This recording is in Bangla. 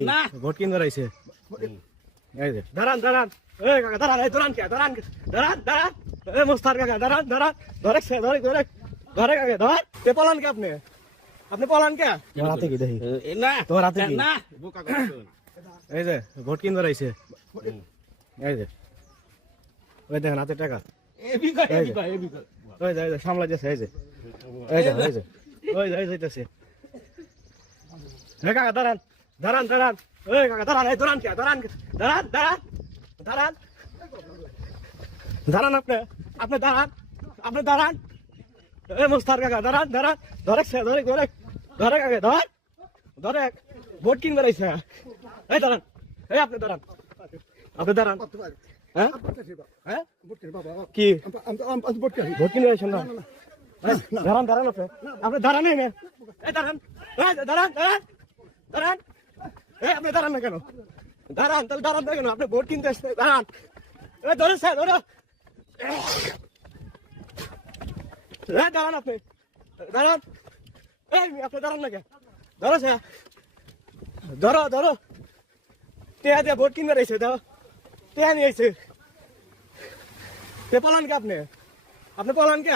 না ভোট কিনবার আইছে এই যে দাঁড়ান দাঁড়ান এই কাকা দাঁড়ান এই দাঁড়ান কে দাঁড়ান দাঁড়ান দাঁড়ান এই মোস্তার কাকা দাঁড়ান দাঁড়ান ধরে ধরে ধরে ধরে কাকা ধর তে পলান কে আপনি পলান কে তোমার হাতে কি দেখি না তোমার হাতে কি না এই যে ভোট কিনবার আইছে এই যে ওই দেখেন হাতে টাকা ওই যে সামলা যাচ্ছে এই যে এই যে এই যে ওই যে যাইতেছে হে কাকা দাঁড়ান দাঁড়ান দাঁড়ান ওই কাকা দাঁড়ান এই দাঁড়ান কে দাঁড়ান দাঁড়ান দাঁড়ান দাঁড়ান দাঁড়ান আপনি দাঁড়ান আপনি দাঁড়ান এই মোস্তার কাকা দাঁড়ান দাঁড়ান ধরে ধরে ধরে ধরে কাকা ধর ধরে ভোট কিনবার আইছে এই দাঁড়ান এই আপনি দাঁড়ান হ্যাঁ হ্যাঁ কি ভোট কিনবার আইছেন না দাঁড়ান দাঁড়ান আপনি দাঁড়ান এই দাঁড়ান দাঁড়ান দাঁড়ান দাঁড়ান এই আপনি দাঁড়ান না কেন দাঁড়ান তাহলে দাঁড়ান না কেন আপনি ভোট কিনতে আসছে দাঁড়ান ধরে স্যার ধরো দাঁড়ান আপনি দাঁড়ান এই আপনি দাঁড়ান না কেন ধরো স্যার ধরো ধরো টেয়া দিয়ে ভোট কিনবে রয়েছে দাও টেয়া নিয়ে এসে পলান কে আপনি পলান কে